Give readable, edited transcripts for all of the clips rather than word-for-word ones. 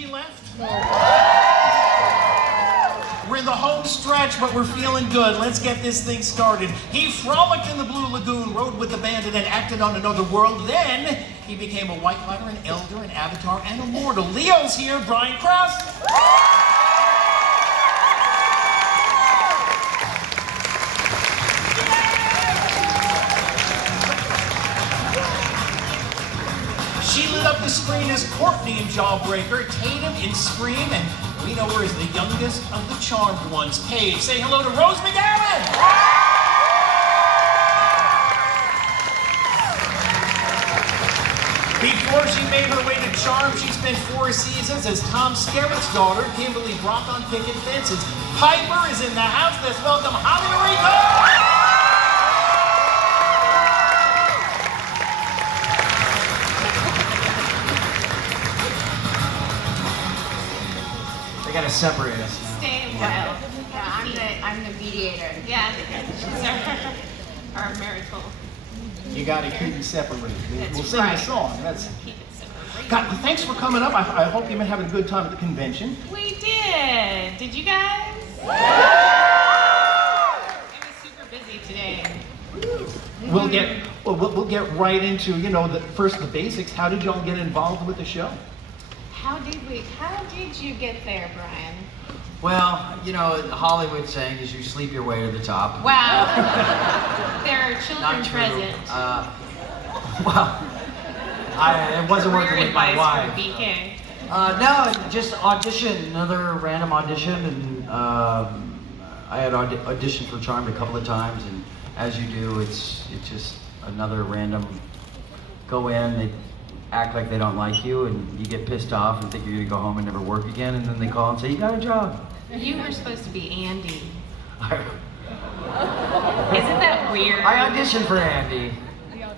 energy left? We're in the home stretch, but we're feeling good. Let's get this thing started. He frolicked in the Blue Lagoon, rode with the band, and then acted on Another World. Then he became a White Lighter, an Elder, an Avatar, and a Mortal. Leo's here, Brian Krause. She lit up the screen as Courtney in Jawbreaker, Tatum in Scream, and we know her as the youngest of the charmed ones. Paige, say hello to Rose McGowan! Before she made her way to Charm, she spent 4 seasons as Tom Skerritt's daughter, Kimberly Brock, on Picket Fences. Piper is in the house. Let's welcome Holly Rico! They gotta separate us now. Stay wild. Yeah, I'm the mediator. Yeah, she's our marital. You gotta keep it separated. We'll sing right. a song. That's. Keep it separated. God, thanks for coming up. I hope you've been having a good time at the convention. We did. Did you guys? It was super busy today. We'll get right into the basics. How did y'all get involved with the show? How did you get there, Brian? Well, the Hollywood saying is you sleep your way to the top. Wow. There are children Not true. present. It wasn't Career working with my advice wife. from BK. No, just audition, another random audition, and I had auditioned for Charmed a couple of times, and as you do, it's just another random go in. They act like they don't like you, and you get pissed off and think you're gonna go home and never work again, and then they call and say, you got a job. You were supposed to be Andy. Isn't that weird? I auditioned for Andy.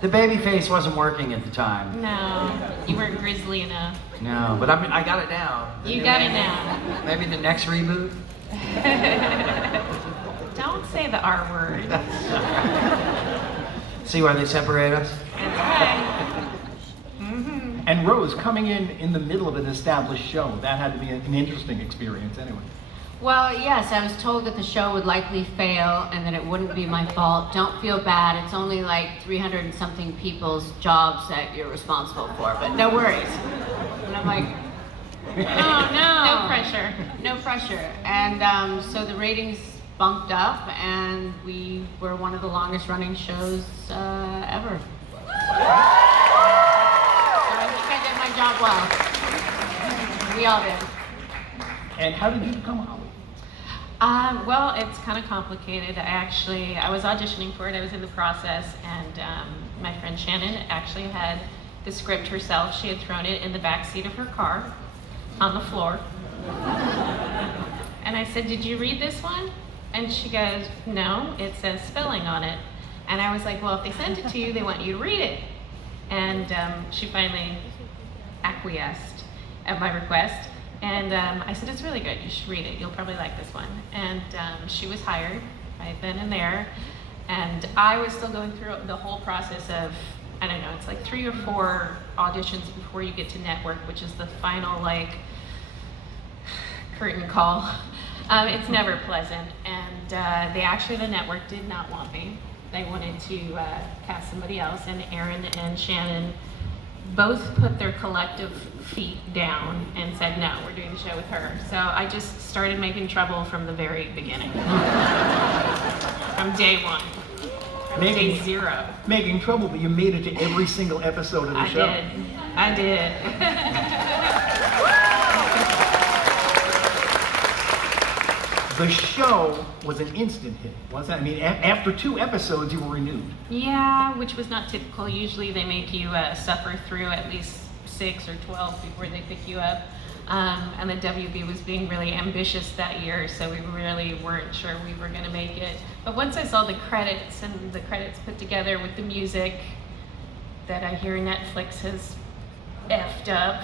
The baby face wasn't working at the time. No, you weren't grizzly enough. No, but I got it now. You got it now. Maybe the next reboot? Don't say the R word. See why they separate us? That's right. And Rose, coming in the middle of an established show, that had to be an interesting experience anyway. Well, yes, I was told that the show would likely fail and that it wouldn't be my fault. Don't feel bad. It's only like 300 and something people's jobs that you're responsible for, but no worries. And I'm like, oh no. No pressure. No pressure. And so the ratings bumped up and we were one of the longest running shows ever. My job well. We all did. And how did you become Holly? Well, it's kind of complicated. I was auditioning for it. I was in the process, and my friend Shannon actually had the script herself. She had thrown it in the back seat of her car on the floor. And I said, "Did you read this one?" And she goes, "No, it says spelling on it." And I was like, "Well, if they sent it to you, they want you to read it." And she finally acquiesced at my request, and I said, "It's really good, you should read it, you'll probably like this one." And she was hired right then and there, and I was still going through the whole process of, I don't know, it's like 3 or 4 auditions before you get to network, which is the final curtain call. It's never pleasant, and the network did not want me. They wanted to cast somebody else, and Aaron and Shannon both put their collective feet down and said, no, we're doing the show with her. So I just started making trouble from the very beginning. From day one. From day 0. Making trouble, but you made it to every single episode of the show. I did. The show was an instant hit, wasn't it? I mean, after 2 episodes, you were renewed. Yeah, which was not typical. Usually they make you suffer through at least 6 or 12 before they pick you up. And the WB was being really ambitious that year, so we really weren't sure we were going to make it. But once I saw the credits and the credits put together with the music that I hear Netflix has effed up.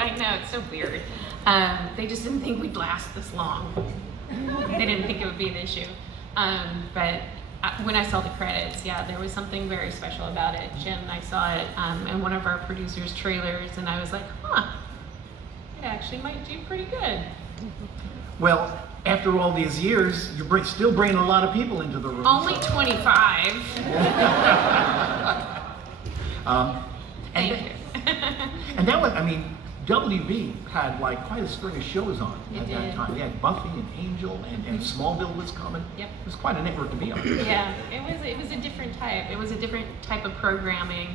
I know, it's so weird. They just didn't think we'd last this long. They didn't think it would be an issue. But when I saw the credits, yeah, there was something very special about it. Jen and I saw it in one of our producers' trailers, and I was like, huh, it actually might do pretty good. Well, after all these years, you're still bringing a lot of people into the room. Only 25. Thank you. And that was, I mean, WB had like quite a string of shows on at that time. They had Buffy and Angel, and Smallville was coming. Yep. It was quite a network to be on. Yeah, it was a different type. It was a different type of programming.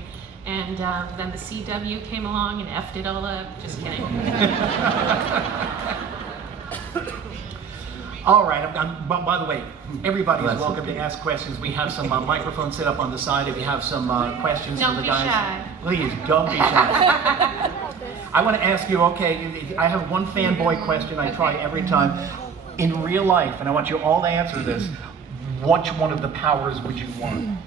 And then the CW came along and effed it all up. Just kidding. All right, by the way, everybody is welcome to ask questions. We have some microphones set up on the side if you have some questions for the guys. Don't be shy. Please, don't be shy. I want to ask you, okay, I have one fanboy question I try every time. In real life, and I want you all to answer this, which one of the powers would you want?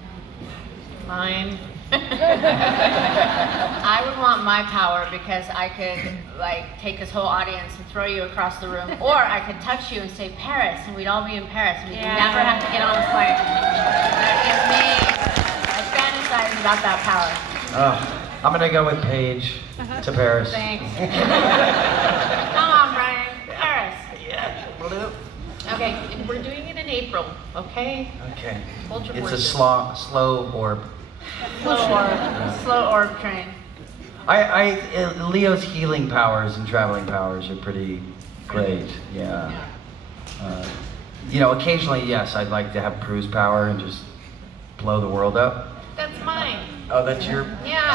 Fine. I would want my power because I could like take this whole audience and throw you across the room, or I could touch you and say Paris, and we'd all be in Paris, and we'd never have to get on a plane. That'd be amazing. I fantasize about that power. I'm gonna go with Paige to Paris. Thanks. Come on, Brian. Paris. Yeah, will do. Okay, and we're doing it in April, okay? Okay. Hold your It's a horses. slow orb. Slow orb train. Leo's healing powers and traveling powers are pretty great. Yeah. Occasionally, yes, I'd like to have Prue's power and just blow the world up. That's mine. Oh, that's your. Yeah.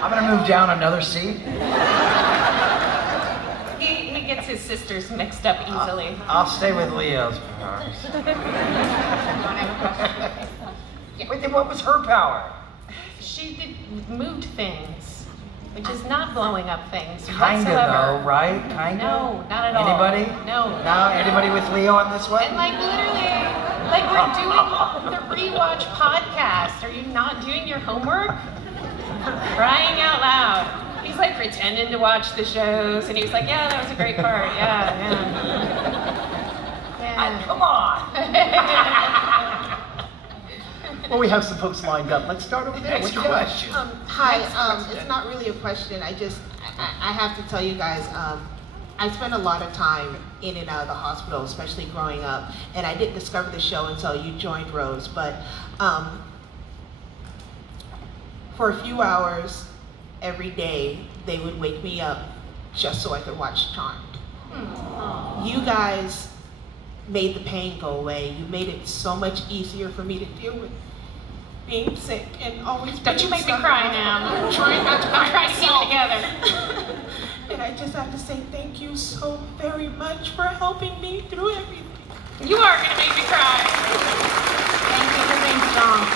I'm gonna move down another seat. He gets his sisters mixed up easily. I'll stay with Leo's powers. Wait, then what was her power? She moved things, which is not blowing up things Kinda whatsoever. though, right? Kinda? No, not at all. Anybody? No. No? Anybody with Leo on this one? And like literally, like we're doing the rewatch podcast. Are you not doing your homework? Crying out loud. He's like pretending to watch the shows, and he was like, "Yeah, that was a great part. Yeah." Come on! Well, we have some folks lined up. Let's start over there. What's your question? Hi, it's not really a question. I have to tell you guys, I spent a lot of time in and out of the hospital, especially growing up, and I didn't discover the show until you joined Rose, but for a few hours every day, they would wake me up just so I could watch Charmed. You guys made the pain go away. You made it so much easier for me to deal with being sick and always. Don't you make me cry now. I'm trying not to We're crying together. And I just have to say thank you so very much for helping me through everything. You are gonna make me cry. Thank you for being strong.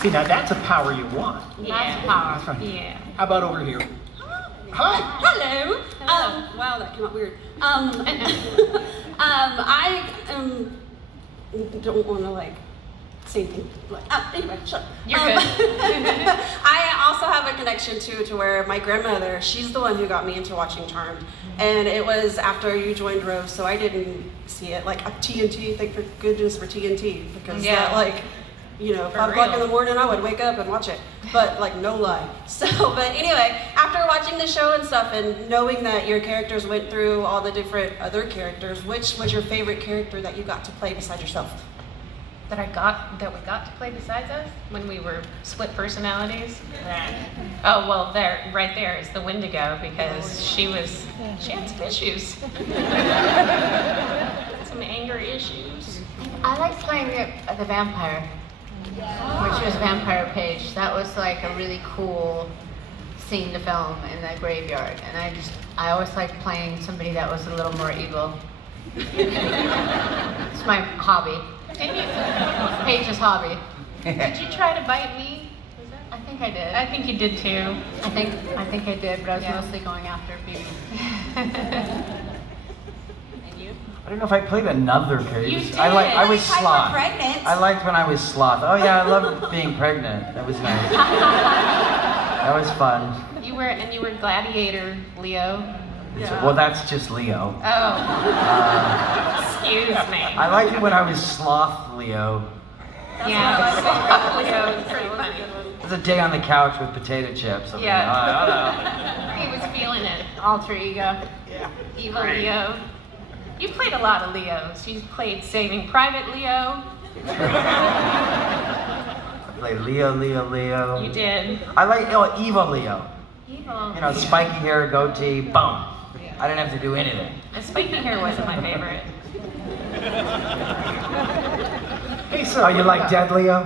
See, now that's a power you want. That's power. That's right. Yeah. How about over here? Hi. Hello. Wow, that came out weird. I don't want to say anything. Anyway, sure. You're good. I also have a connection to where my grandmother, she's the one who got me into watching Charmed, and it was after you joined Rose, so I didn't see it. TNT, thank for goodness for TNT, because that 5 o'clock in the morning, I would wake up and watch it. But no lie. But anyway, after watching the show and stuff and knowing that your characters went through all the different other characters, which was your favorite character that you got to play besides yourself? That we got to play besides us when we were split personalities. Oh well, right there is the Wendigo, because she had some issues, some anger issues. I liked playing the vampire, which was Vampire Paige. That was a really cool scene to film in the graveyard, and I always liked playing somebody that was a little more evil. It's my hobby. Paige's hobby. Did you try to bite me? I think I did. I think you did too. I think I did, but I was mostly going after Phoebe. And you? I don't know if I played another character. You did. I was Like Sloth. you were pregnant. I liked when I was Sloth. Oh yeah, I loved being pregnant. That was nice. That was fun. You were Gladiator, Leo. Well, that's just Leo. Oh. Excuse me. I liked it when I was Sloth Leo. Yeah. Leo is pretty funny. It was a day on the couch with potato chips. I mean, Yeah. I don't He was feeling it. Alter ego. Yeah. Evil Leo. You played a lot of Leos. You played Saving Private Leo. know. I played Leo. You did. I like evil Leo. Evil. You know, spiky hair, goatee, boom. I didn't have to do anything. The spiky hair wasn't my favorite. Hey, so you like Dead Leo?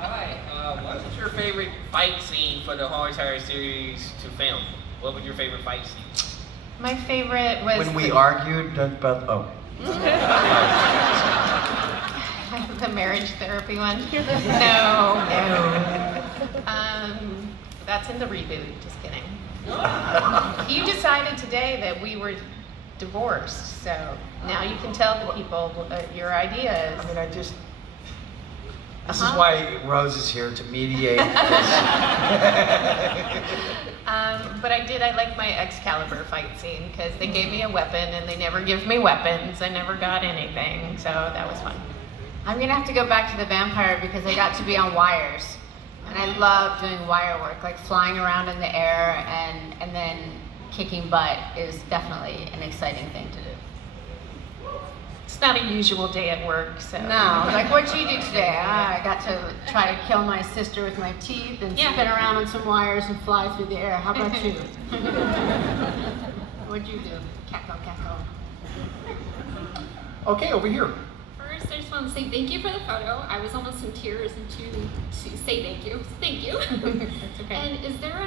Alright, what was your favorite fight scene for the whole entire series to film? What was your favorite fight scene? My favorite was When we argued about the marriage therapy one. No. That's in the reboot. Just kidding. You decided today that we were divorced, so now you can tell the people your ideas. I mean, this is Uh-huh. why Rose is here to mediate this. But I like my Excalibur fight scene because they gave me a weapon and they never give me weapons. I never got anything, so that was fun. I'm gonna have to go back to the vampire because I got to be on wires. And I love doing wire work, like flying around in the air and then kicking butt is definitely an exciting thing to do. It's not a usual day at work, so. No, like what'd you do today? I got to try to kill my sister with my teeth and Yeah. spin around on some wires and fly through the air. How about you? What'd you do? Cackle, cackle. Okay, over here. First, I just want to say thank you for the photo. I was almost in tears and to say thank you. Thank you. It's okay. And is there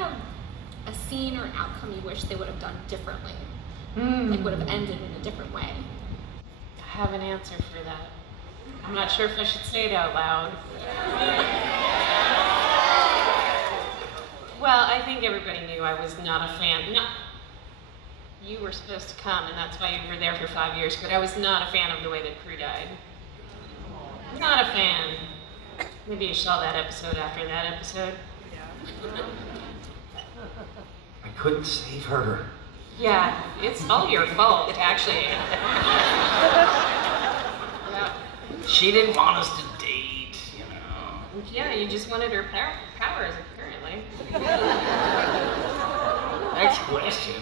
a scene or outcome you wish they would have done differently? Like would have ended in a different way? I have an answer for that. I'm not sure if I should say it out loud. Well, I think everybody knew I was not a fan. You were supposed to come, and that's why you were there for 5 years, but I was not a fan of the way that crew died. Not a fan. Maybe you saw that episode after that episode. I couldn't save her. Yeah, it's all your fault, actually. Yeah. She didn't want us to date, you know. Yeah, you just wanted her powers, apparently. Next question.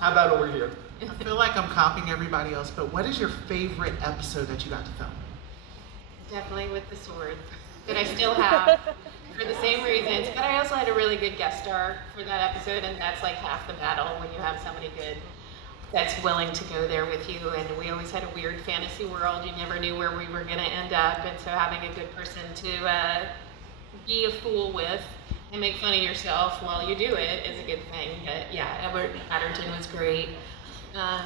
How about over here? I feel like I'm copying everybody else, but what is your favorite episode that you got to film? Definitely with the sword that I still have for the same reasons. But I also had a really good guest star for that episode, and that's like half the battle when you have somebody good that's willing to go there with you. And we always had a weird fantasy world. You never knew where we were going to end up, and so having a good person to be a fool with and make fun of yourself while you do it is a good thing. But yeah, Edward Patterson was great. I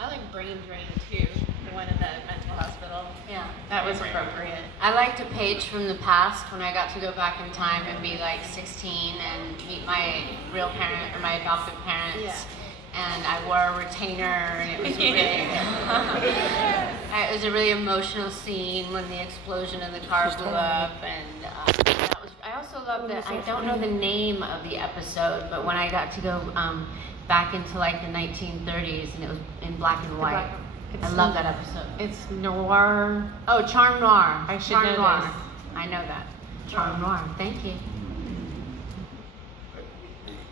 like Brain Drain too, the one in the mental hospital. Yeah. That was appropriate. I liked a page from the past when I got to go back in time and be like 16 and meet my real parent or my adoptive parents. Yeah. And I wore a retainer and it was really, it was a really emotional scene when the explosion in the car blew up and that was, I also loved it. I don't know the name of the episode, but when I got to go back into like the 1930s and it was in black and white. I love that episode. It's noir. Oh, Charm Noir. I should Charm know Noir. this. I know that. Charm Noir. Thank you.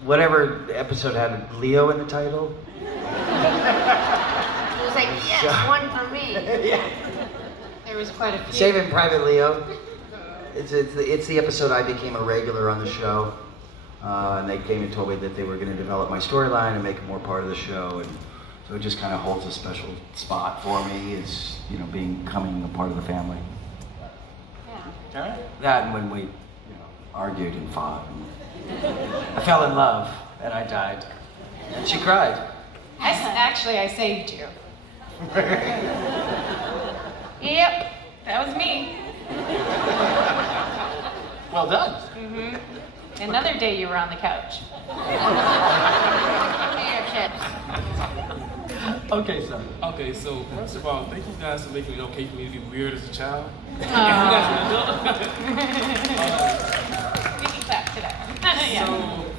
Whatever episode had Leo in the title. It was like, yes, one for me. Yeah. There was quite a few. Saving Private Leo. It's the episode I became a regular on the show. And they came and told me that they were going to develop my storyline and make it more part of the show. And so it just kind of holds a special spot for me. It's, you know, becoming a part of the family. Yeah. That and when we, argued and fought. And I fell in love and I died. And she cried. Actually, I saved you. Yep, that was me. Well done. Another day you were on the couch. Potato chips. Okay, sorry. Okay, so first of all, thank you guys for making it okay for me to be weird as a child. We can clap to that. Yeah. So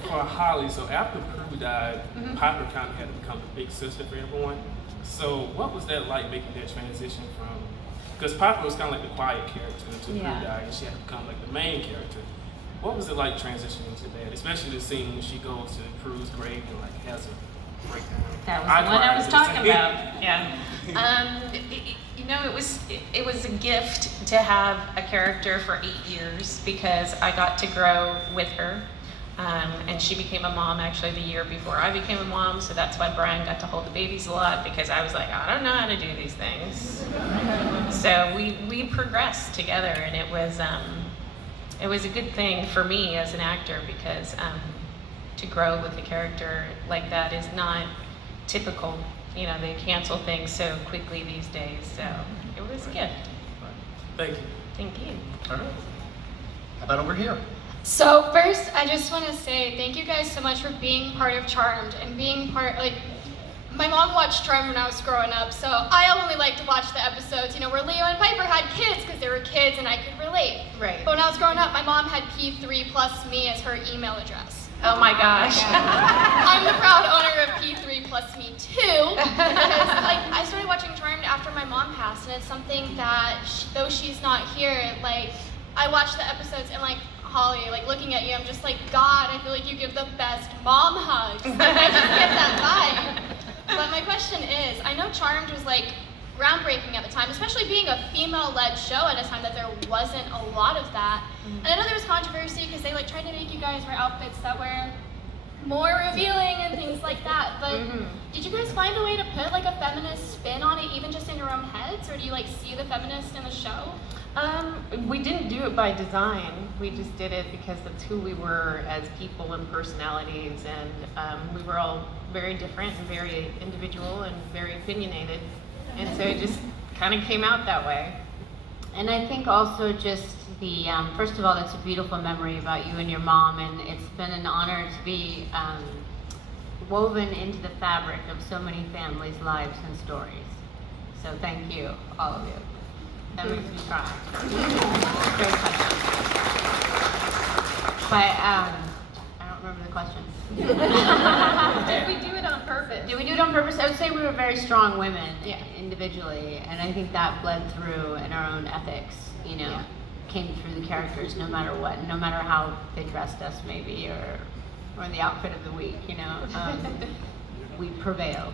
for Holly, so after Prue died, Piper kind of had to become the big sister for everyone. So what was that like making that transition from? Because Piper was kind of like the quiet character until Prue died, and she had to become like the main character. What was it like transitioning to that, especially the scene when she goes to Prue's grave and like has a breakdown? That was the one I was talking about. Yeah. You know, it was a gift to have a character for 8 years because I got to grow with her. And she became a mom actually the year before I became a mom, so that's why Brian got to hold the babies a lot, because I was like, I don't know how to do these things. So we progressed together, and it was a good thing for me as an actor, because to grow with a character like that is not typical. You know, they cancel things so quickly these days, so it was a gift. Thank you. Thank you. All right. How about over here? So first, I just want to say thank you guys so much for being part of Charmed and being part, like, my mom watched Charmed when I was growing up, so I only like to watch the episodes, you know, where Leo and Piper had kids because they were kids and I could relate. Right. But when I was growing up, my mom had P3 plus me as her email address. Oh my gosh. I'm the proud owner of P3 plus me too, because like I started watching Charmed after my mom passed, and it's something that though she's not here, like I watch the episodes and like Holly, like looking at you, I'm just like, God, I feel like you give the best mom hugs. Like, I just get that vibe. But my question is, I know Charmed was like groundbreaking at the time, especially being a female-led show at a time that there wasn't a lot of that. And I know there was controversy because they like tried to make you guys wear outfits that were more revealing and things like that. But did you guys find a way to put like a feminist spin on it, even just in your own heads, or do you like see the feminist in the show? We didn't do it by design. We just did it because that's who we were as people and personalities, and we were all very different and very individual and very opinionated, and so it just kind of came out that way. And I think also just the, first of all, that's a beautiful memory about you and your mom, and it's been an honor to be woven into the fabric of so many families' lives and stories. So thank you, all of you. That makes me cry. Great question. But I don't remember the question. Did we do it on purpose? Did we do it on purpose? I would say we were very strong women individually, and I think that bled through in our own ethics, you know, came through the characters no matter what, no matter how they dressed us maybe, or the outfit of the week, you know, we prevailed.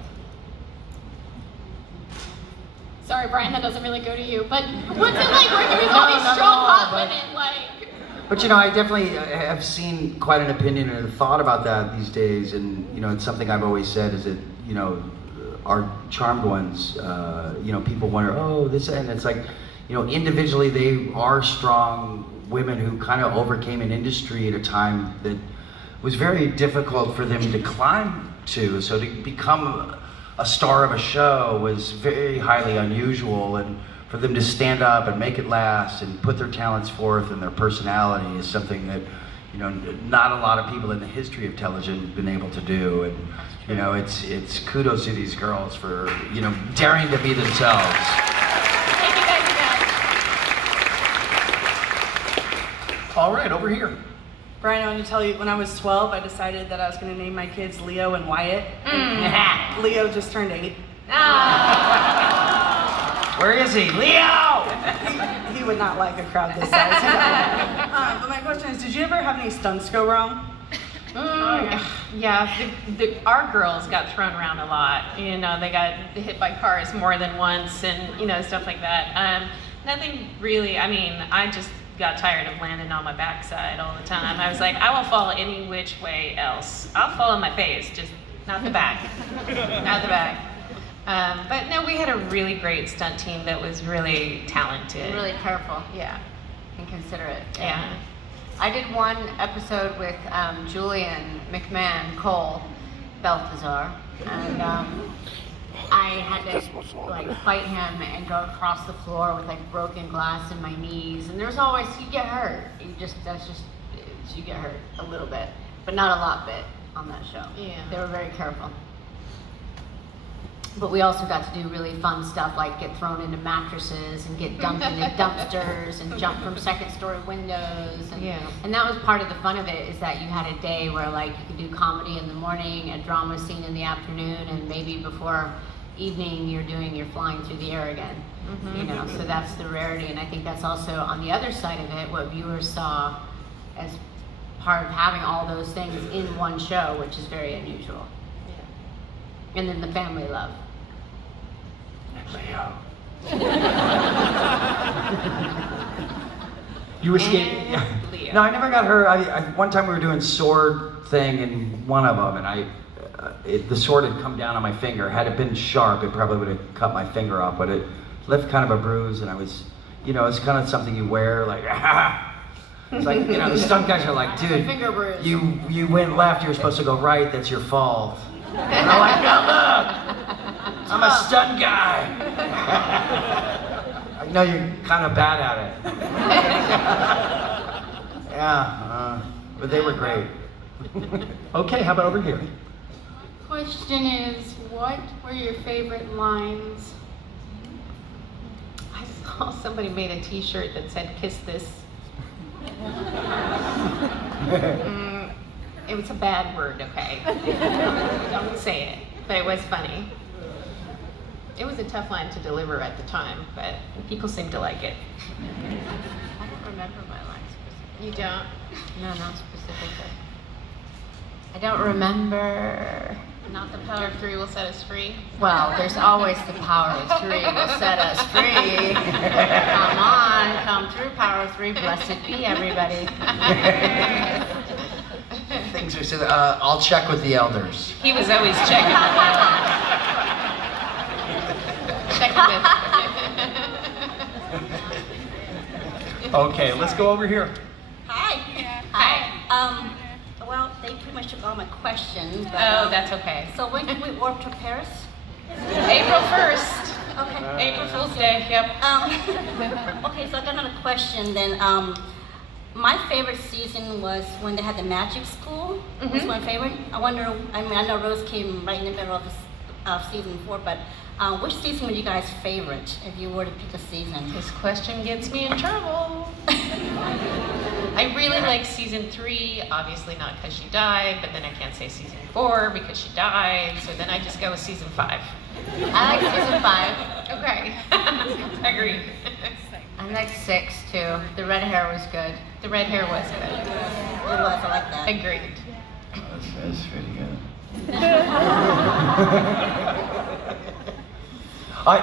Sorry, Brian, that doesn't really go to you, but what's it like working with all these strong, hot women, like? But you know, I definitely have seen quite an opinion and a thought about that these days, and you know, it's something I've always said is that, you know, our Charmed ones, you know, people wonder, oh, this, and it's like, you know, individually they are strong women who kind of overcame an industry at a time that was very difficult for them to climb to. So to become a star of a show was very highly unusual, and for them to stand up and make it last and put their talents forth and their personality is something that, you know, not a lot of people in the history of television have been able to do. And you know, it's kudos to these girls for, you know, daring to be themselves. Thank you guys again. All right, over here. Brian, I want to tell you, when I was 12, I decided that I was going to name my kids Leo and Wyatt. Leo just turned 8. Where is he? Leo! He would not like a crowd this size. But my question is, did you ever have any stunts go wrong? Yeah, our girls got thrown around a lot. You know, they got hit by cars more than once, and you know, stuff like that. Nothing really. I mean, I just got tired of landing on my backside all the time. I was like, I will fall any which way else. I'll fall on my face, just not the back, not the back. But no, we had a really great stunt team that was really talented. Really careful. Yeah. And considerate. Yeah. I did one episode with Julian McMahon, Cole Balthazar, and I had to like fight him and go across the floor with like broken glass in my knees, and there's always, you get hurt. You get hurt a little bit, but not a lot bit on that show. Yeah. They were very careful. But we also got to do really fun stuff like get thrown into mattresses and get dumped into dumpsters and jump from second-story windows. And that was part of the fun of it, is that you had a day where like you could do comedy in the morning, a drama scene in the afternoon, and maybe before evening you're flying through the air again. You know, so that's the rarity, and I think that's also on the other side of it what viewers saw as part of having all those things in one show, which is very unusual. And then the family love. Leo. You escaped. Leo. No, I never got her. One time we were doing sword thing in one of them, and the sword had come down on my finger. Had it been sharp, it probably would have cut my finger off, but it left kind of a bruise, and I was, you know, it's kind of something you wear, like, it's like, you know, the stunt guys are like, dude, Finger bruise. you went left, you were supposed to go right, that's your fault. And I'm like, no, look, I'm a stunt guy. I know you're kind of bad at it. Yeah, but they were great. Okay, how about over here? Question is, what were your favorite lines? I saw somebody made a t-shirt that said, "Kiss this." It was a bad word, okay? Don't say it, but it was funny. It was a tough line to deliver at the time, but people seemed to like it. I don't remember my lines specifically. You don't? No, not specifically. I don't remember. Not the power of 3 will set us free. Well, there's always the power of 3 will set us free. Come on, come through, power of 3. Blessed be everybody. Things are said, I'll check with the elders. He was always checking with Checking with. Okay, let's go over here. Hi. Hi. Well, they pretty much took all my questions. But, Oh, that's okay. So when can we warp to Paris? April 1st. Okay. April Fool's Day, yep. Okay, so I got another question then. My favorite season was when they had the magic school. Was my favorite. I wonder, I know Rose came right in the middle of season 4, but which season was you guys' favorite if you were to pick a season? This question gets me in trouble. I really like season 3, obviously not because she died, but then I can't say season 4 because she died, so then I just go with season 5. I like season 5. Okay. Agreed. I like 6 too. The red hair was good. The red hair was good. It was, I like that. Agreed. That's pretty good.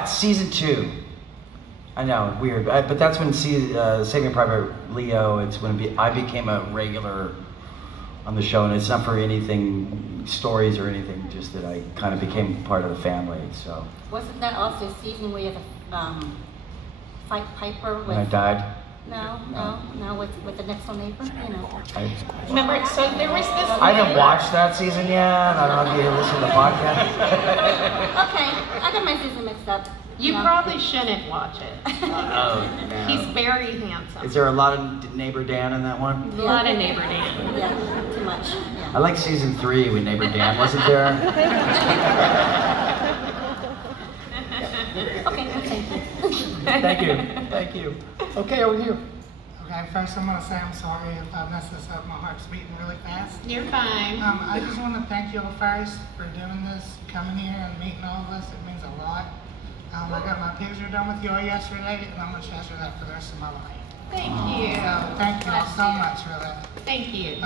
Season 2. I know, weird, but that's when Saving Private Leo. It's when I became a regular on the show, and it's not for anything, stories or anything, just that I kind of became part of the family. So. Wasn't that also a season where you had to fight Piper with? When I died. No, with the next door neighbor, you know. Remember, so there was this. I didn't watch that season yet. I don't know if you listen to the podcast. Okay, I got my season mixed up. You probably shouldn't watch it. Oh, no. He's very handsome. Is there a lot of Neighbor Dan in that one? A lot of Neighbor Dan. Yeah, too much. Yeah. I like season 3 when Neighbor Dan wasn't there. Okay, thank you. Thank you. Thank you. Okay, over here. Okay, first I'm going to say I'm sorry if I mess this up. My heart's beating really fast. You're fine. I just want to thank you all first for doing this, coming here and meeting all of us. It means a lot. I got my picture done with you all yesterday, and I'm going to treasure that for the rest of my life. Thank you. So thank you all so much for that. Thank you.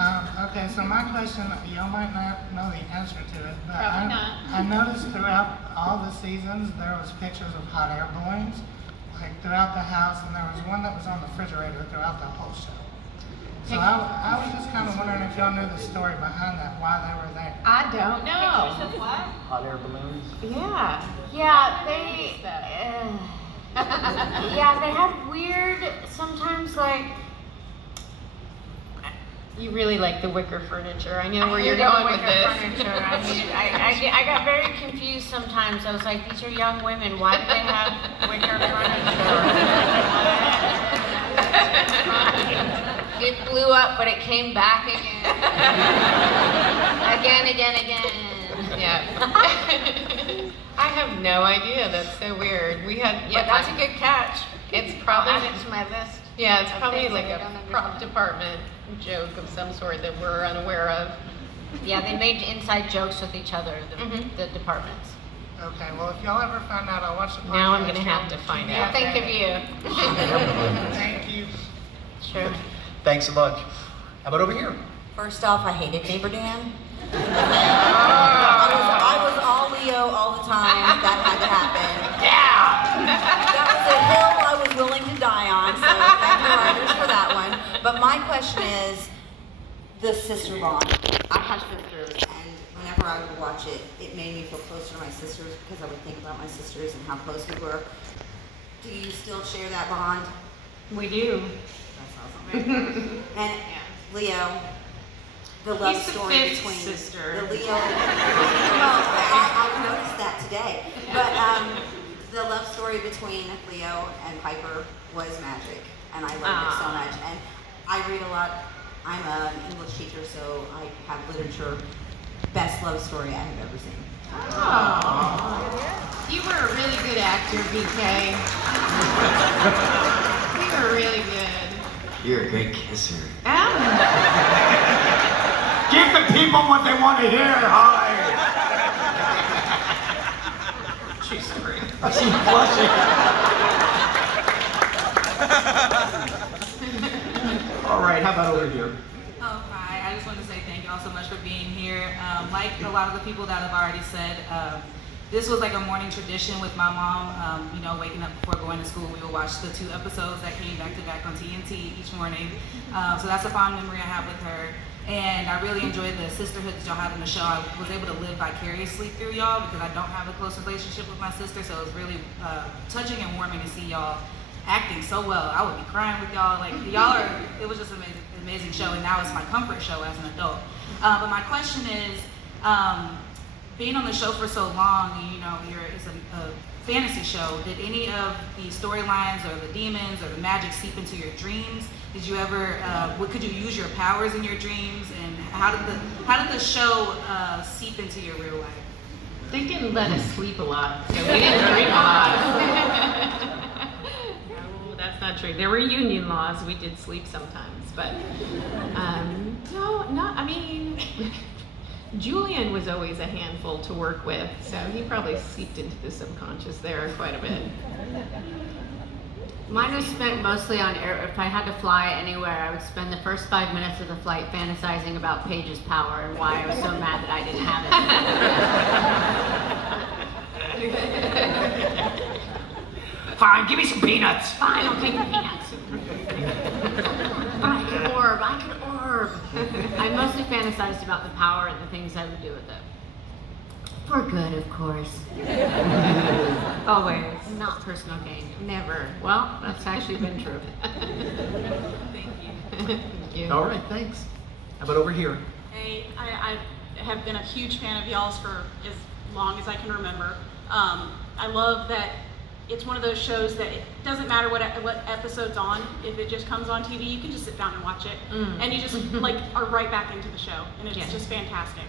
Okay, so my question, y'all might not know the answer to it, but Probably not. I noticed throughout all the seasons there was pictures of hot air balloons, like throughout the house, and there was one that was on the refrigerator throughout the whole show. So I was just kind of wondering if y'all knew the story behind that, why they were there. I don't know. Hot air balloons? Yeah. Yeah, they. Yeah, they had weird. Sometimes like. You really like the wicker furniture. I know where you're going with this. Furniture. I mean, I got very confused sometimes. I was like, these are young women. Why do they have wicker furniture? It blew up, but it came back again. Again. Yeah. I have no idea. That's so weird. We had But that's a good catch. It's I'll probably add it to my list. yeah. It's of probably things like that I a don't prop understand. department joke of some sort that we're unaware of. Yeah, they made inside jokes with each other, the departments. Okay, well, if y'all ever find out, I'll watch the podcast. Now I'm gonna have to find Keep me out. Think of updated. you. Thank you. Sure. Thanks a bunch. How about over here? First off, I hated Neighbor Dan. I was all Leo all the time. That had to happen. That was a hill I was willing to die on, so thank the writers for that one. But my question is, the sister bond. I have sisters, and whenever I would watch it, it made me feel closer to my sisters because I would think about my sisters and how close we were. Do you still share that bond? We do. That's awesome. And Leo, the love He's the story fifth between sister. the Leo. Well, I noticed that today. But the love story between Leo and Piper was magic, and I loved it so much. And I read a lot. I'm an English teacher, so I have literature. Best love story I have ever seen. Oh. You were a really good actor, BK. You were really good. You're a great kisser. Give the people what they want to hear, Holly. She's great. I see you blushing. All right, how about over here? Oh, hi. I just wanted to say thank you all so much for being here. Like a lot of the people that have already said, this was like a morning tradition with my mom. You know, waking up before going to school, we would watch the 2 episodes that came back to back on TNT each morning. So that's a fond memory I have with her. And I really enjoyed the sisterhood that y'all had in the show. I was able to live vicariously through y'all because I don't have a close relationship with my sister, so it was really touching and warming to see y'all acting so well. I would be crying with y'all. Like y'all are, it was just an amazing show, and now it's my comfort show as an adult. But my question is, being on the show for so long, you know, it's a fantasy show. Did any of the storylines or the demons or the magic seep into your dreams? Did you ever, could you use your powers in your dreams? And how did the show seep into your real life? They didn't let us sleep a lot, so we didn't dream a lot. No, that's not true. There were union laws. We did sleep sometimes, but I mean, Julian was always a handful to work with, so he probably seeped into the subconscious there quite a bit. Mine was spent mostly on air. If I had to fly anywhere, I would spend the first 5 minutes of the flight fantasizing about Paige's power and why I was so mad that I didn't have it. Fine, give me some peanuts. Fine, I'll take the peanuts. But I can orb. I mostly fantasized about the power and the things I would do with it. For good, of course. Always. Not personal gain. Never. Well, that's actually been true. Thank you. All right, thanks. How about over here? Hey, I have been a huge fan of y'all's for as long as I can remember. I love that it's one of those shows that it doesn't matter what episode's on. If it just comes on TV, you can just sit down and watch it, and you just like are right back into the show, and it's just fantastic.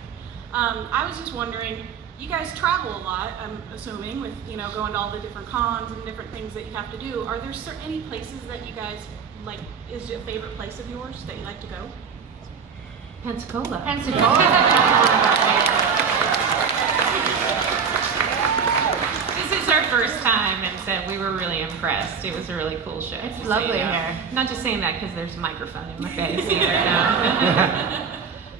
I was just wondering, you guys travel a lot, I'm assuming, with going to all the different cons and different things that you have to do. Are there any places that you guys like? Is a favorite place of yours that you like to go? Pensacola. This is our first time, and so we were really impressed. It was a really cool show. It's lovely here. Not just saying that because there's a microphone in my face either. No.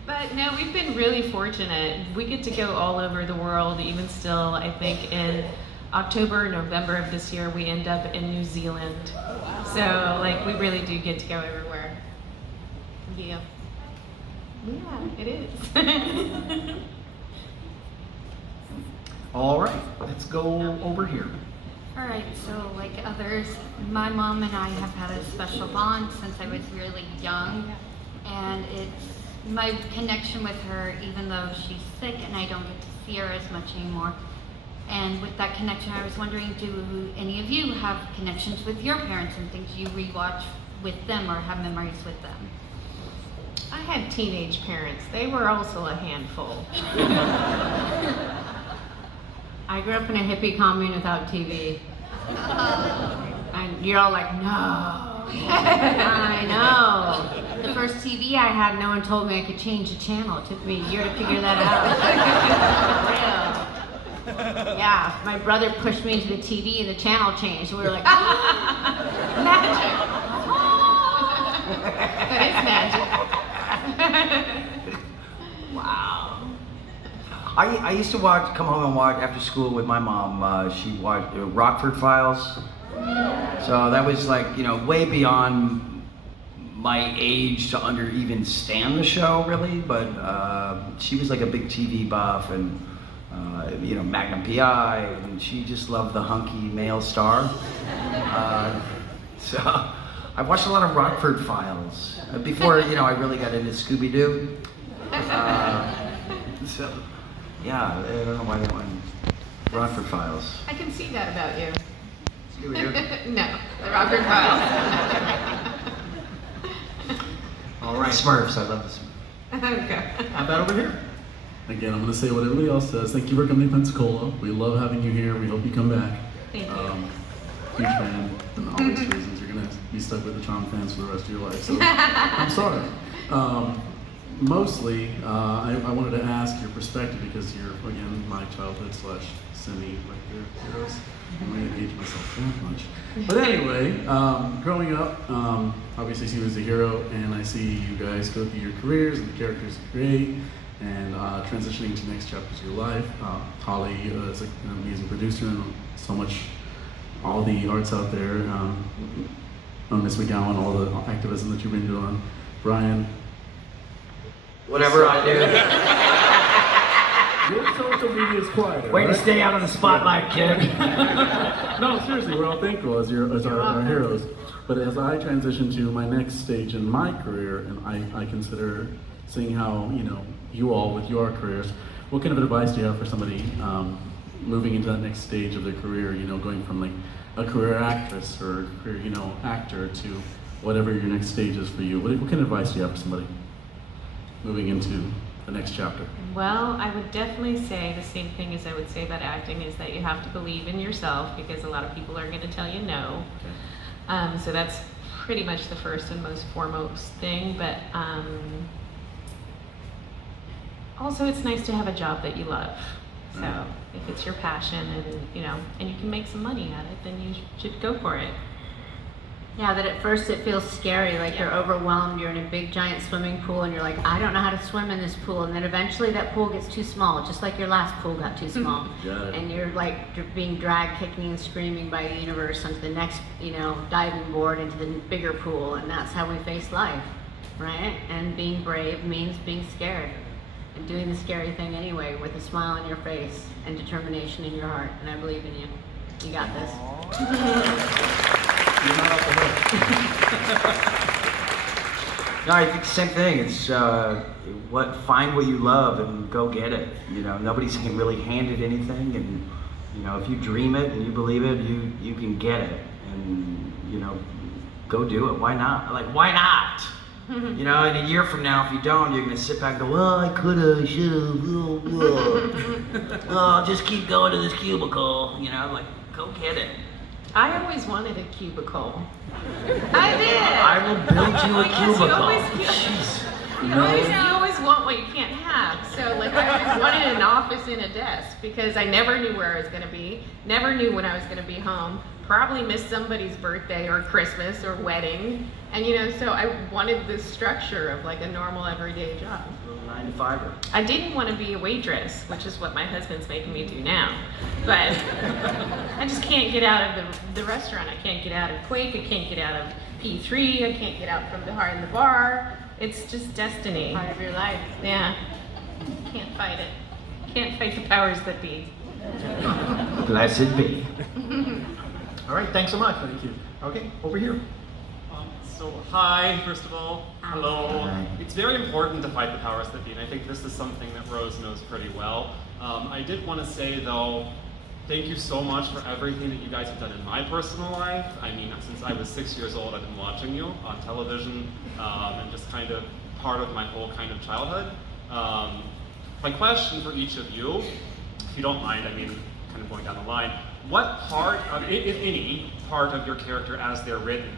But no, we've been really fortunate. We get to go all over the world. Even still, I think in October, November of this year, we end up in New Zealand. So like we really do get to go everywhere. Yeah. Yeah, it is. All right, let's go over here. All right, so like others, my mom and I have had a special bond since I was really young, and it's my connection with her, even though she's sick and I don't get to see her as much anymore. And with that connection, I was wondering, do any of you have connections with your parents and things you rewatch with them or have memories with them? I had teenage parents. They were also a handful. I grew up in a hippie commune without TV. And you're all like, no. I know. The first TV I had, no one told me I could change the channel. It took me a year to figure that out. For real. Yeah, my brother pushed me into the TV and the channel changed. And we were like, magic. That is magic. Wow. I used to come home and watch after school with my mom. She watched Rockford Files. So that was like, way beyond my age to even stand the show, really. But she was like a big TV buff, and Magnum PI, and she just loved the hunky male star. So I watched a lot of Rockford Files before, I really got into Scooby-Doo. So, yeah, I don't know why that one. Rockford Files. I can see that about you. Scooby-Doo? No, the Rockford Files. All right. Smurfs, I love the Smurfs. Okay. How about over here? Again, I'm going to say what everybody else says. Thank you for coming to Pensacola. We love having you here. We hope you come back. Thank you. Huge fan, and obvious reasons. You're going to be stuck with the Charm fans for the rest of your life. So I'm sorry. Mostly, I wanted to ask your perspective because you're, again, my childhood / semi-regular heroes. I'm going to age myself that much. But anyway, growing up, obviously she was a hero, and I see you guys go through your careers and the characters you create, and transitioning to next chapters of your life. Holly is an amazing producer, and so much, all the arts out there. Miss McGowan, all the activism that you've been doing. Brian. Whatever I do. Your social media is quieter. Way right? to stay out of the spotlight, kid. No, seriously, we're all thankful as our heroes. But as I transition to my next stage in my career, and I consider seeing how, you all with your careers, what kind of advice do you have for somebody moving into that next stage of their career, going from like a career actress or a career, actor to whatever your next stage is for you? What kind of advice do you have for somebody moving into the next chapter? Well, I would definitely say the same thing as I would say about acting, is that you have to believe in yourself, because a lot of people are going to tell you no. Okay. So that's pretty much the first and most foremost thing. But also, it's nice to have a job that you love. So if it's your passion and you can make some money at it, then you should go for it. Yeah, that at first it feels scary, like you're overwhelmed, you're in a big giant swimming pool and you're like, I don't know how to swim in this pool, and then eventually that pool gets too small, just like your last pool got too small. And you're like being dragged kicking and screaming by the universe onto the next, diving board into the bigger pool, and that's how we face life, right? And being brave means being scared and doing the scary thing anyway with a smile on your face and determination in your heart, and I believe in you. You got this. You're not off the hook. No, I think the same thing. It's find what you love and go get it. Nobody's really handed anything, and if you dream it and you believe it, you can get it, and go do it. Why not? Why not? In a year from now, if you don't, you're gonna sit back and go, well, I coulda, shoulda, I'll just keep going to this cubicle. Go get it. I always wanted a cubicle. I did. I will build you a cubicle. You always want what you can't have. So I always wanted an office and a desk, because I never knew where I was going to be, never knew when I was going to be home, probably missed somebody's birthday or Christmas or wedding. And so I wanted this structure of a normal everyday job. 9 to 5er. I didn't want to be a waitress, which is what my husband's making me do now. But I just can't get out of the restaurant. I can't get out of Quake. I can't get out of P3. I can't get out from behind the bar. It's just destiny. Part of your life. Yeah. Can't fight it. Can't fight the powers that be. Blessed be. All right, thanks so much. Thank you. Okay, over here. So hi, first of all. Hello. Hi. It's very important to fight the powers that be, and I think this is something that Rose knows pretty well. I did want to say, though, thank you so much for everything that you guys have done in my personal life. I mean, since I was 6 years old, I've been watching you on television, and just kind of part of my whole kind of childhood. My question for each of you, if you don't mind, I mean, kind of going down the line. What part, if any, part of your character as they're written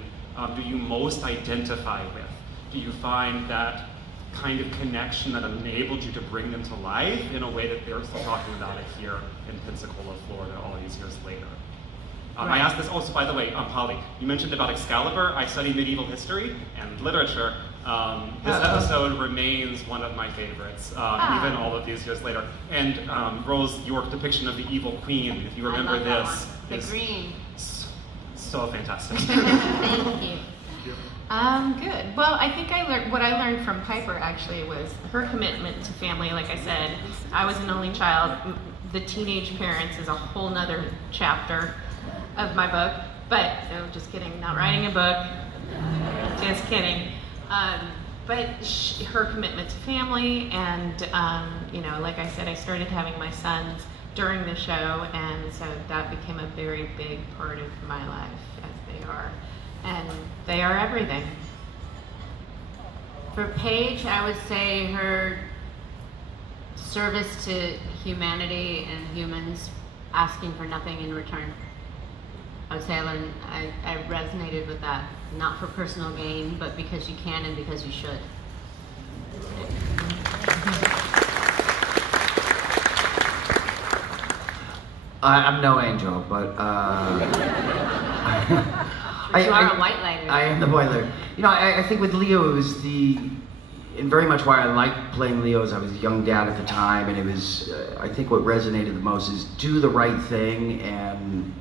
do you most identify with? Do you find that kind of connection that enabled you to bring them to life in a way that they're still talking about it here in Pensacola, Florida, all these years later? I asked this also, by the way, Holly, you mentioned about Excalibur. I study medieval history and literature. This episode remains one of my favorites, even all of these years later. And Rose, your depiction of the evil queen, if you remember this, The is green. so fantastic. Thank you. Good. Well, I think what I learned from Piper actually was her commitment to family. Like I said, I was an only child. The teenage parents is a whole nother chapter of my book. But, no, just kidding, not writing a book. Just kidding. But her commitment to family and, like I said, I started having my sons during the show, and so that became a very big part of my life, as they are. And they are everything. For Paige, I would say her service to humanity and humans, asking for nothing in return. I would say I resonated with that, not for personal gain, but because you can and because you should. I'm no angel, but You are a white lighter. I am the white lighter. I think with Leo it was and very much why I liked playing Leo is I was a young dad at the time, and it was, I think what resonated the most is do the right thing and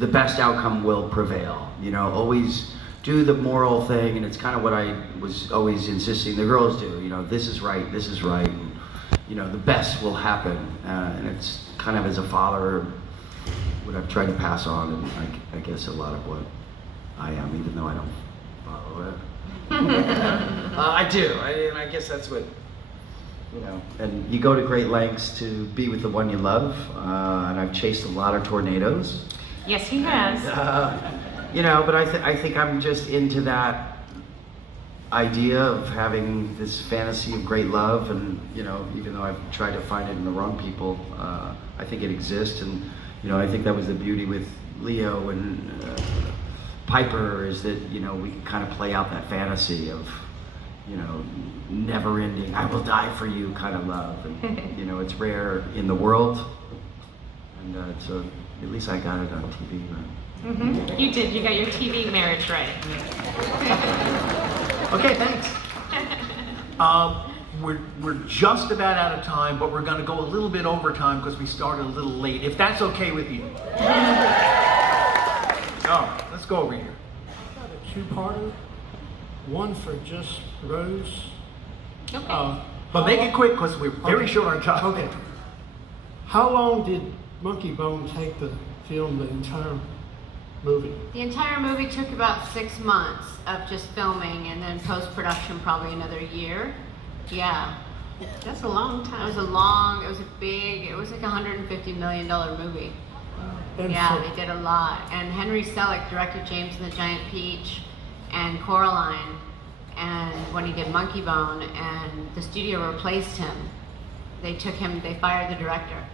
the best outcome will prevail. Always do the moral thing, and it's kind of what I was always insisting the girls do. This is right, and, the best will happen. And it's kind of as a father what I've tried to pass on, and I guess a lot of what I am, even though I don't follow it. I do, and I guess that's what, and you go to great lengths to be with the one you love, and I've chased a lot of tornadoes. Yes, he has. But I think I'm just into that idea of having this fantasy of great love, and even though I've tried to find it in the wrong people, I think it exists, and I think that was the beauty with Leo and Piper is that we can kind of play out that fantasy of never ending, I will die for you kind of love, and it's rare in the world, and so at least I got it on TV. Right? Mm-hmm. You did. You got your TV marriage right. Okay, thanks. We're just about out of time, but we're going to go a little bit over time because we started a little late, if that's okay with you. All right, let's go over here. I've got a two-parter, one for just Rose. Okay. But make it quick because we're very short on time. Okay. How long did Monkey Bone take to film the entire movie? The entire movie took about 6 months of just filming, and then post-production probably another year. Yeah. That's a long time. It was like a $150 million movie. And Yeah, they did a lot. And Henry Selick directed James and the Giant Peach and Coraline, and when he did Monkey Bone, and the studio replaced him. They fired the director.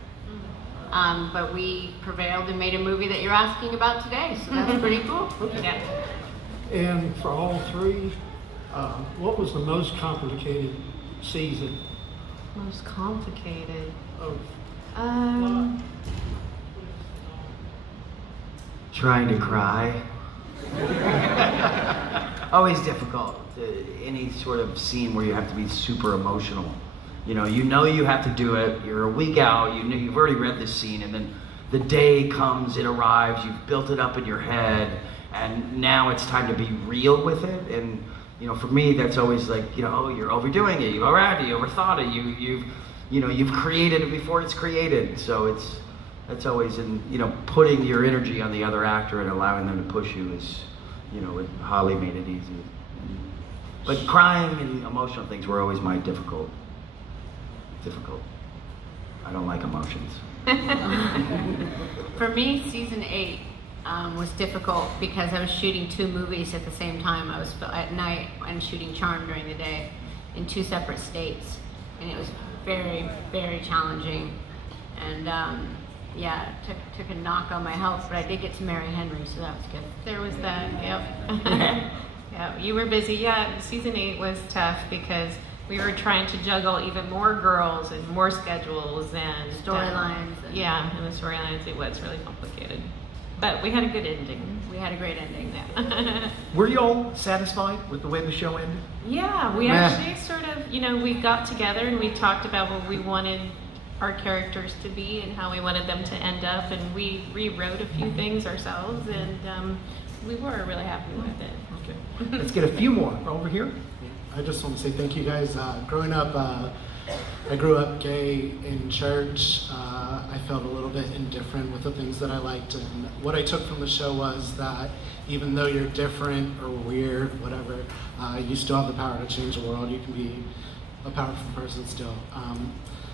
But we prevailed and made a movie that you're asking about today, so that's pretty cool. Okay. Yeah. And for all three, what was the most complicated season? Most complicated. Of Trying to cry. Always difficult. Any sort of scene where you have to be super emotional. You have to do it. You're a week out. You've already read this scene, and then the day comes, it arrives. You've built it up in your head, and now it's time to be real with it. And for me, that's always like, oh, you're overdoing it. You overthought it. You've created it before it's created. So that's always putting your energy on the other actor and allowing them to push you is, what Holly made it easy. But crying and emotional things were always my difficult. I don't like emotions. For me, season 8 was difficult because I was shooting 2 movies at the same time. I was at night and shooting Charm during the day in 2 separate states, and it was very, very challenging. And yeah, took a knock on my health, but I did get to marry Henry, so that was good. There was that, yep. Yeah, you were busy. Yeah, season 8 was tough because we were trying to juggle even more girls and more schedules and Storylines. Yeah, and the storylines, it was really complicated. But we had a good ending. We had a great ending. Yeah. Were you all satisfied with the way the show ended? Yeah, we actually sort of, we got together and we talked about what we wanted our characters to be and how we wanted them to end up, and we rewrote a few things ourselves, and we were really happy with it. Okay. Let's get a few more over here. I just want to say thank you guys. Growing up, I grew up gay in church. I felt a little bit indifferent with the things that I liked, and what I took from the show was that even though you're different or weird, whatever, you still have the power to change the world. You can be a powerful person still.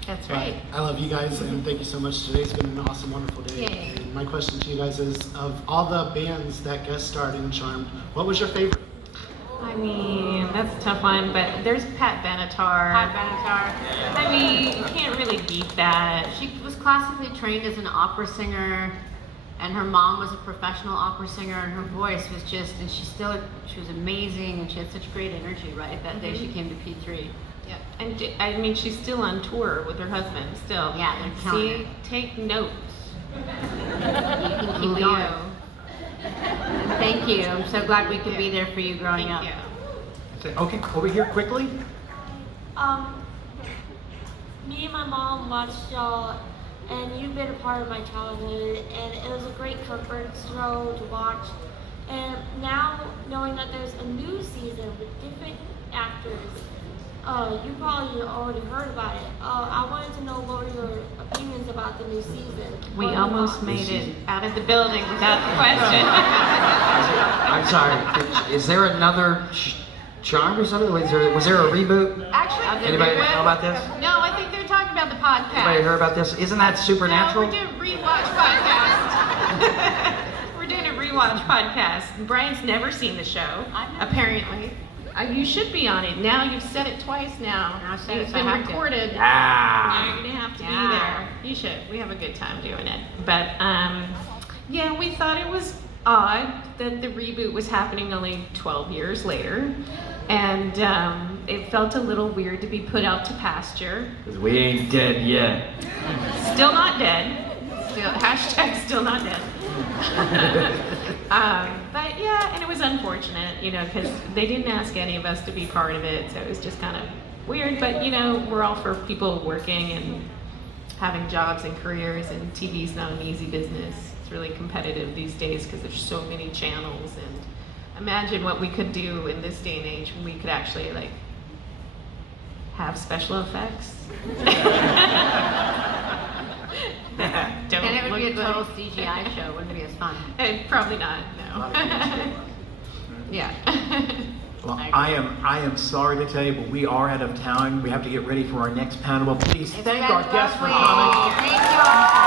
That's right. I love you guys, and thank you so much. Today's been an awesome, wonderful day. Yay. And my question to you guys is, of all the bands that guest starred in Charmed, what was your favorite? I mean, that's a tough one, but there's Pat Benatar. I mean, you can't really beat that. She was classically trained as an opera singer, and her mom was a professional opera singer, and her voice was just, and she was amazing, and she had such great energy, right? That day she came to P3. Yeah, and I mean, she's still on tour with her husband, still. Yeah, they're killing See, it. take notes. You can keep Leo. going. Thank you. I'm so glad we could be there for you growing up. Okay, over here quickly. Me and my mom watched y'all, and you've been a part of my childhood, and it was a great comfort show to watch. And now, knowing that there's a new season with different actors, you probably already heard about it. I wanted to know what were your opinions about the new season. We almost made it out of the building without the question. I'm sorry. Is there another Charm or something? Was there a reboot? Actually, Anybody know about this? No, I think they're talking about the podcast. Anybody heard about this? Isn't that supernatural? No, we're doing a rewatch podcast. We're doing a rewatch podcast. Brian's never seen the show, apparently. You should be on it. Now you've said it twice now. It's been recorded. Now you're gonna have to be there. You should. We have a good time doing it. But yeah, we thought it was odd that the reboot was happening only 12 years later. And it felt a little weird to be put out to pasture. Because we ain't dead yet. Still not dead. Still not dead. But yeah, and it was unfortunate, because they didn't ask any of us to be part of it, so it was just kind of weird. But we're all for people working and having jobs and careers, and TV's not an easy business. It's really competitive these days because there's so many channels, and imagine what we could do in this day and age when we could actually have special effects. And it would be a total CGI show. Wouldn't be as fun. Probably not. No. Yeah. Well, I am sorry to tell you, but we are out of time. We have to get ready for our next panel. Please thank our guests for coming. Thank you all.